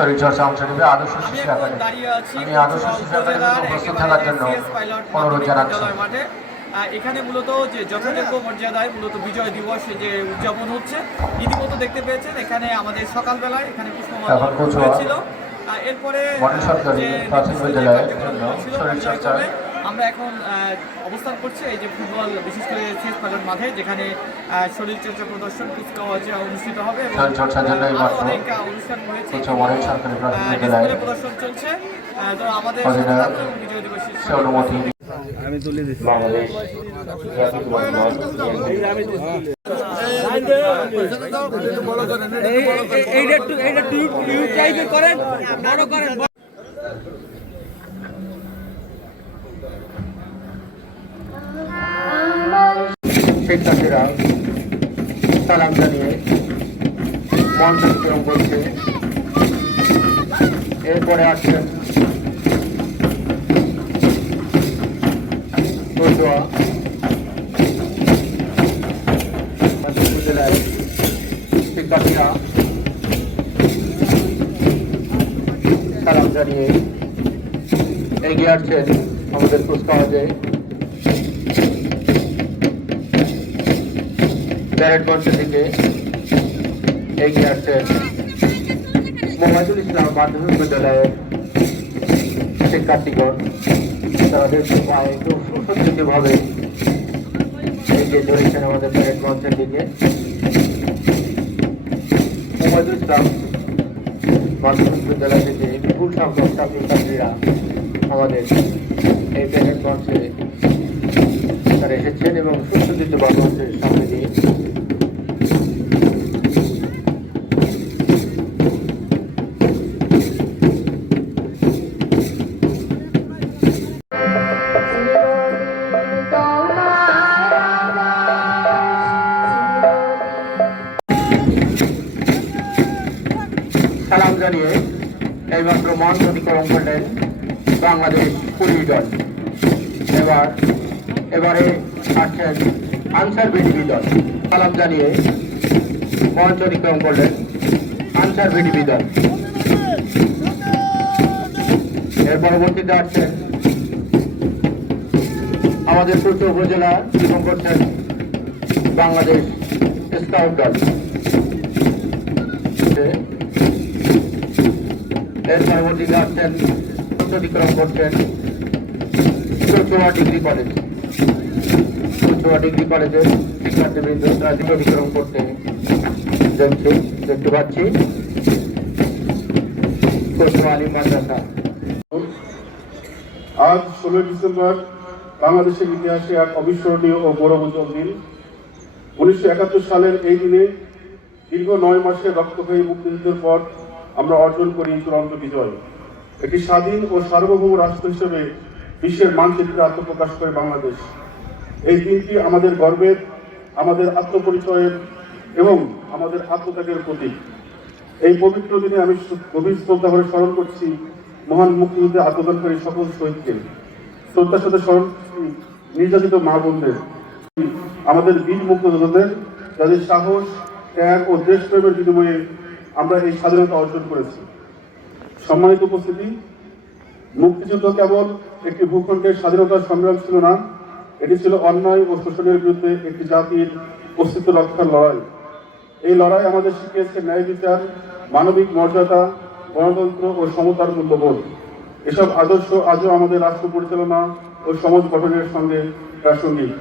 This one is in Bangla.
শরীরচর্চা অংশ নেবে আদর্শ শিশু একাডেমি। আমি আদর্শ শিশু একাডেমিতে উপস্থিত থাকার জন্য অনুরোধ জানাচ্ছি। এখানে মূলত যে যথাযোগ্য মর্যাদায় মূলত বিজয় দিবস যে উদযাপন হচ্ছে ইতিমধ্যে দেখতে পেয়েছেন। এখানে আমাদের সকালবেলায় এখানে পুষ্পমাল্য ছিল। এরপরে আমরা এখন অবস্থান করছি এই যে ফুটবল বিশেষ করে সিএস পাইলট মাঠে, যেখানে শরীরচর্চা প্রদর্শন কুচকাওয়াজ অনুষ্ঠিত হবে এবং অনেক অনুষ্ঠান হয়েছে, প্রদর্শন চলছে। তো আমাদের বিজয় দিবসের অনুমতি আমি তুলে দিচ্ছি। শিক্ষার্থীরা সালাম জানিয়ে মঞ্চ অতিক্রম করছে। এরপরে আসছেন বিশ্ববিদ্যালয়ের শিক্ষার্থীরা সালাম জানিয়ে এগিয়ে আসছেন আমাদের কুচকাওয়াজে। প্যারেড মঞ্চ থেকে এগিয়ে আসছেন মোহাম্মদুল ইসলাম মাধ্যমিক বিদ্যালয়ের শিক্ষার্থীগণ। তাদের পায়ে খুব সুসজ্জিতভাবে এগিয়ে চলেছেন আমাদের প্যারেড মঞ্চের দিকে। মোহাম্মদুল ইসলাম মাধ্যমিক বিদ্যালয় থেকে বিপুল সংখ্যক ছাত্রছাত্রীরা আমাদের এই প্যারেড মঞ্চে তারা এসেছেন এবং সুসজ্জিত মঞ্চের সামনে দিয়ে সালাম জানিয়ে এইমাত্র মঞ্চ অতিক্রম করলেন বাংলাদেশ পুলিশ দল। এবারে আসছেন আনসার বিডিবি দল। সালাম জানিয়ে মঞ্চ অতিক্রম করলেন আনসার বিডিবি দল। এর পরবর্তীতে আসছেন আমাদের সূর্য উপজেলা অতিক্রম করছেন বাংলাদেশ স্কাউট দল। এর পরবর্তীতে আসছেন অতিক্রম করছেন চৌচুয়া ডিগ্রি কলেজ। চৌচুয়া ডিগ্রি কলেজের শিক্ষার্থীবৃন্দ রাজনীতি অতিক্রম করতে দেখতে পাচ্ছি চৌচুয়া আলী মাদ্রাসা। আজ 16 ডিসেম্বর বাংলাদেশের ইতিহাসে এক অবিস্মরণীয় ও গৌরবোজ্জ্বল দিন। 1971 সালের এই দিনে দীর্ঘ 9 মাসের রক্তক্ষয়ী মুক্তিযুদ্ধের পর আমরা অর্জন করি চূড়ান্ত বিজয়। একটি স্বাধীন ও সার্বভৌম রাষ্ট্র হিসেবে বিশ্বের মানচিত্রে আত্মপ্রকাশ করে বাংলাদেশ। এই দিনটি আমাদের গর্বের, আমাদের আত্মপরিচয়ের এবং আমাদের আত্মত্যাগের প্রতীক। এই পবিত্র দিনে আমি গভীর শ্রদ্ধা করে স্মরণ করছি মহান মুক্তিযুদ্ধে আত্মদানকারী সকল শহীদকে। শ্রদ্ধার সাথে স্মরণ করছি নির্যাতিত মা বোনদের, আমাদের বীর মুক্তিযোদ্ধাদের, যাদের সাহস, ত্যাগ ও দেশপ্রেমের বিনিময়ে আমরা এই স্বাধীনতা অর্জন করেছি। সম্মানিত উপস্থিতি, মুক্তিযুদ্ধ কেবল একটি ভূখণ্ডের স্বাধীনতার সংগ্রাম ছিল না, এটি ছিল অন্যায় ও শোষণের বিরুদ্ধে একটি জাতির অস্তিত্ব রক্ষার লড়াই। এই লড়াই আমাদের শিখিয়েছে ন্যায় বিচার, মানবিক মর্যাদা, গণতন্ত্র ও সমতার মূল্যবোধ। এসব আদর্শ আজও আমাদের রাষ্ট্র পরিচালনা ও সমাজ গঠনের সঙ্গে প্রাসঙ্গিক।